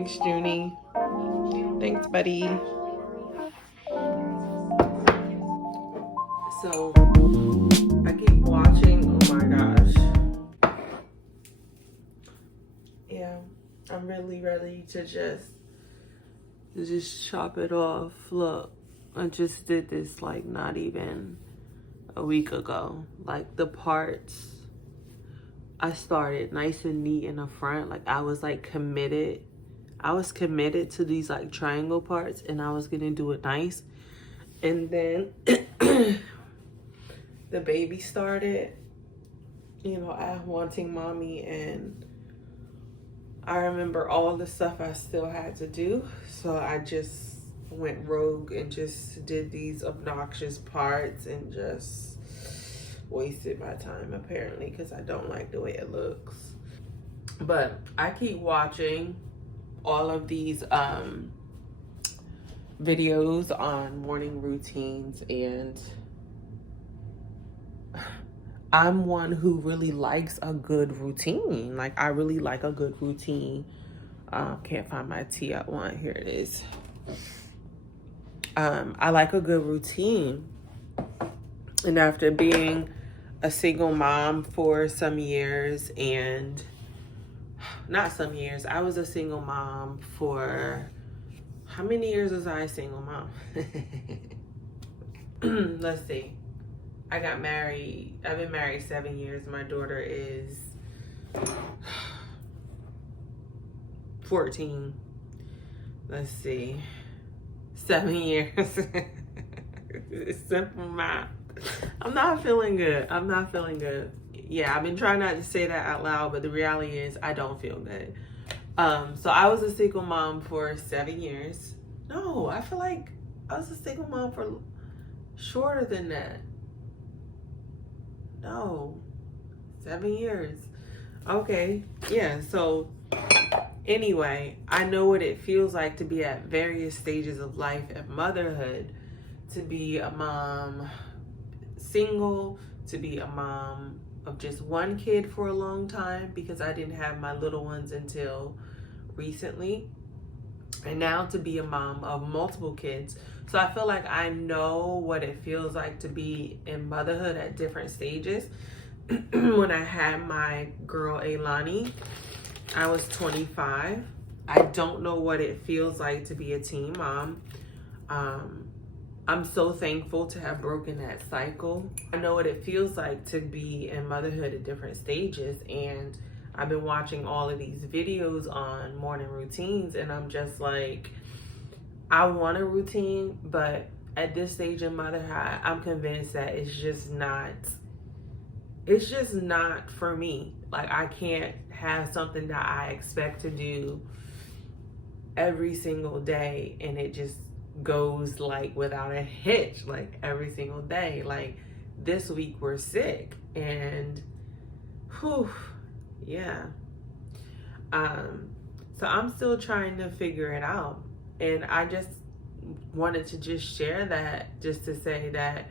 Thanks, Junie. Thanks, buddy. So, I keep watching. Oh my gosh. Yeah, I'm really ready to just chop it off. Look, I just did this like not even a week ago. Like the parts, I started nice and neat in the front. Like I was like committed. I was committed to these like triangle parts and I was gonna do it nice. And then the baby started, I wanting mommy, and I remember all the stuff I still had to do. So I just went rogue and just did these obnoxious parts and just wasted my time apparently because I don't like the way it looks. But I keep watching all of these videos on morning routines, and I'm one who really likes a good routine. Like I really like a good routine. Can't find my tea I want. Here it is. I like a good routine. And after being a single mom for some years, and not some years, I was a single mom for, how many years was I a single mom? Let's see. I got married. I've been married 7 years. My daughter is 14. Let's see. 7 years. Simple math. I'm not feeling good. I'm not feeling good. Yeah, I've been trying not to say that out loud, but the reality is I don't feel good. So I was a single mom for 7 years. No, I feel like I was a single mom for shorter than that. No, 7 years. Okay, yeah, so anyway, I know what it feels like to be at various stages of life and motherhood, to be a mom single, to be a mom of just one kid for a long time because I didn't have my little ones until recently, and now to be a mom of multiple kids. So I feel like I know what it feels like to be in motherhood at different stages. When I had my girl Ailani, I was 25. I don't know what it feels like to be a teen mom. I'm so thankful to have broken that cycle. I know what it feels like to be in motherhood at different stages, and I've been watching all of these videos on morning routines, and I'm just like, I want a routine, but at this stage in motherhood, I'm convinced that it's just not for me. Like I can't have something that I expect to do every single day and it just goes like without a hitch, like every single day. Like this week we're sick and yeah. So I'm still trying to figure it out. And I just wanted to just share that, just to say that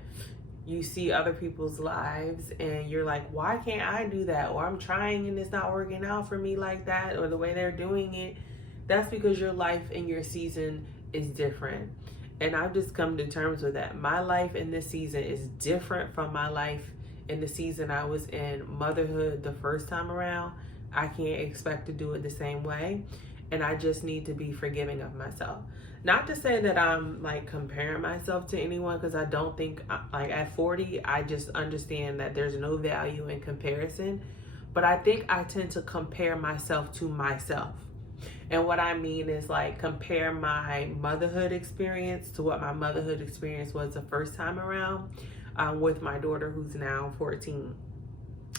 you see other people's lives and you're like, why can't I do that? Or I'm trying and it's not working out for me like that, or the way they're doing it. That's because your life and your season is different. And I've just come to terms with that. My life in this season is different from my life in the season I was in motherhood the first time around. I can't expect to do it the same way. And I just need to be forgiving of myself. Not to say that I'm like comparing myself to anyone, because I don't think, like at 40, I just understand that there's no value in comparison. But I think I tend to compare myself to myself. And what I mean is like compare my motherhood experience to what my motherhood experience was the first time around with my daughter who's now 14.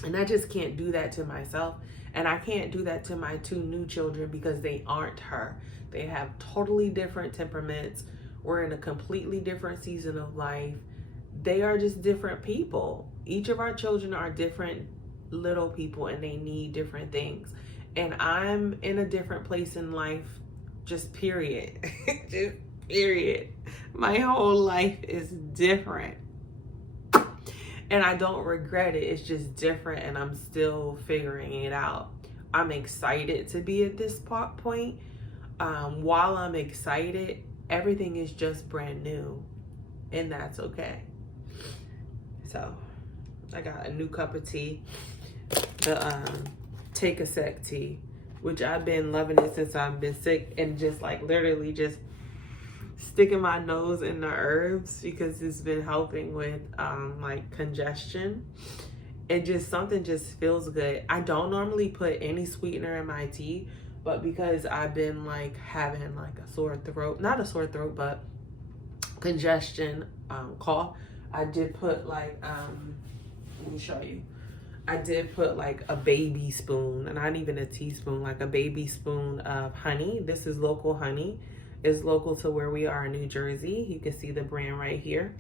And I just can't do that to myself. And I can't do that to my 2 new children because they aren't her. They have totally different temperaments. We're in a completely different season of life. They are just different people. Each of our children are different little people and they need different things. And I'm in a different place in life, just period. Just period. My whole life is different. And I don't regret it. It's just different and I'm still figuring it out. I'm excited to be at this point. while I'm excited, everything is just brand new, and that's okay. So I got a new cup of tea, the Take a Sec tea, which I've been loving it since I've been sick, and just like literally just sticking my nose in the herbs because it's been helping with like congestion. And just something just feels good. I don't normally put any sweetener in my tea, but because I've been like having like a sore throat, not a sore throat, but congestion, cough, I did put like let me show you. I did put like a baby spoon, and not even a teaspoon, like a baby spoon of honey. This is local honey. It's local to where we are in New Jersey. You can see the brand right here.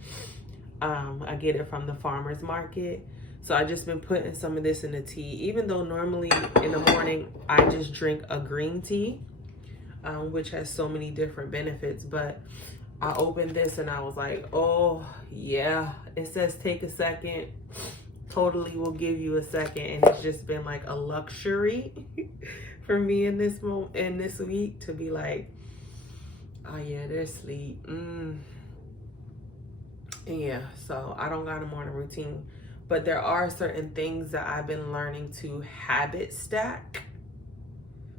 I get it from the farmer's market. So I just been putting some of this in the tea, even though normally in the morning I just drink a green tea, which has so many different benefits. But I opened this and I was like, oh yeah, it says take a second. Totally will give you a second. And it's just been like a luxury for me in this moment, in this week, to be like, oh yeah, there's sleep. Yeah, so I don't got a morning routine, but there are certain things that I've been learning to habit stack.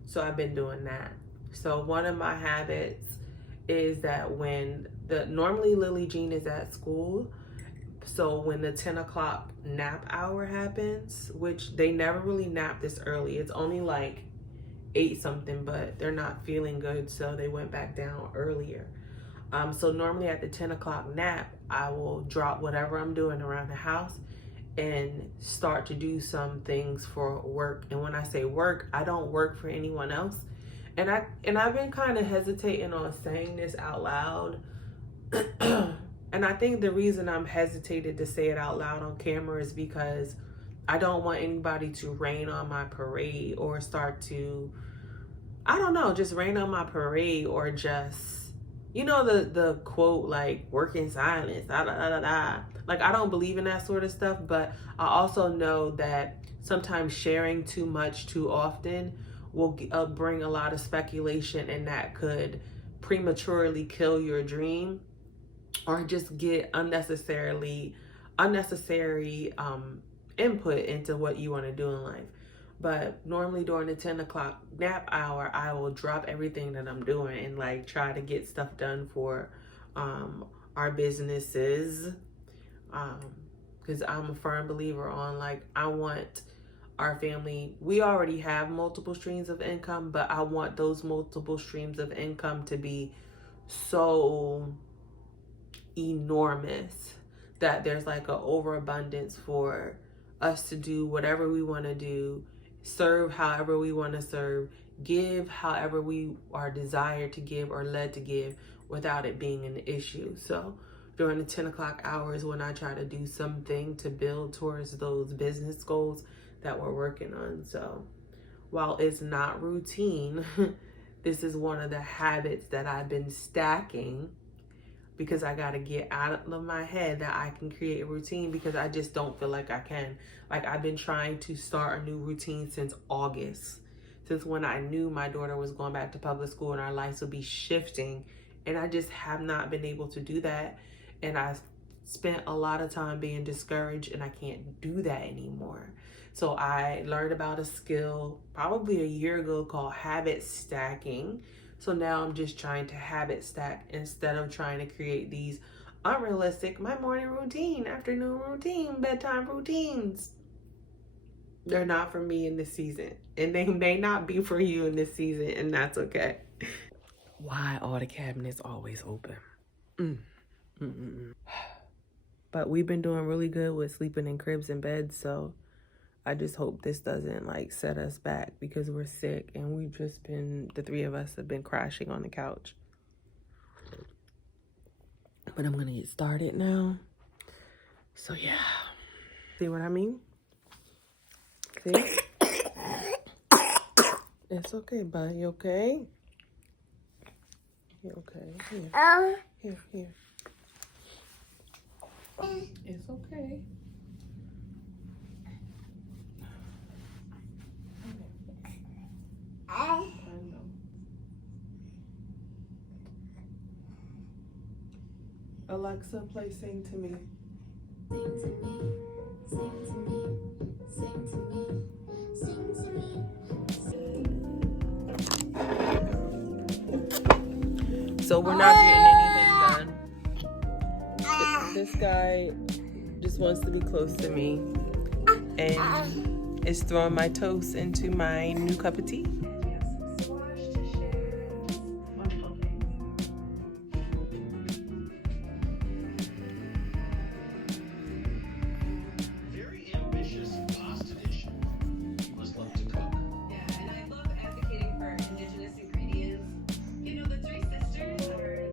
So I've been doing that. So one of my habits is that when normally Lily Jean is at school, so when the 10 o'clock nap hour happens, which they never really nap this early, it's only like 8 something, but they're not feeling good, so they went back down earlier. So normally at the 10 o'clock nap, I will drop whatever I'm doing around the house and start to do some things for work. And when I say work, I don't work for anyone else. And I've been kind of hesitating on saying this out loud. And I think the reason I'm hesitated to say it out loud on camera is because I don't want anybody to rain on my parade or start to, I don't know, just rain on my parade, or just, you know, the quote, like, work in silence, da da da da da. Like, I don't believe in that sort of stuff, but I also know that sometimes sharing too much too often will bring a lot of speculation, and that could prematurely kill your dream, or just get unnecessary input into what you want to do in life. But normally during the 10 o'clock nap hour, I will drop everything that I'm doing and like try to get stuff done for our businesses. Because I'm a firm believer on, like, I want our family, we already have multiple streams of income, but I want those multiple streams of income to be so enormous that there's like an overabundance for us to do whatever we want to do, serve however we want to serve, give however we are desired to give or led to give, without it being an issue. So during the 10 o'clock hours, when I try to do something to build towards those business goals that we're working on. So while it's not routine, this is one of the habits that I've been stacking, because I got to get out of my head that I can create a routine, because I just don't feel like I can. Like, I've been trying to start a new routine since August, since when I knew my daughter was going back to public school and our lives would be shifting, and I just have not been able to do that. And I spent a lot of time being discouraged, and I can't do that anymore. So I learned about a skill probably a year ago called habit stacking. So now I'm just trying to habit stack instead of trying to create these unrealistic, my morning routine, afternoon routine, bedtime routines. They're not for me in this season, and they may not be for you in this season, and that's okay. Why are the cabinets always open? But we've been doing really good with sleeping in cribs and beds, so I just hope this doesn't like set us back, because we're sick and we've just been, the three of us have been crashing on the couch. But I'm gonna get started now. So yeah, see what I mean? See? It's okay, bud. You okay? You okay? Here. Here. It's okay. I know. Alexa, play Sing to Me. Sing to me, sing to me, sing to me, sing to me. So we're not getting anything done. This guy just wants to be close to me and is throwing my toast into my new cup of tea.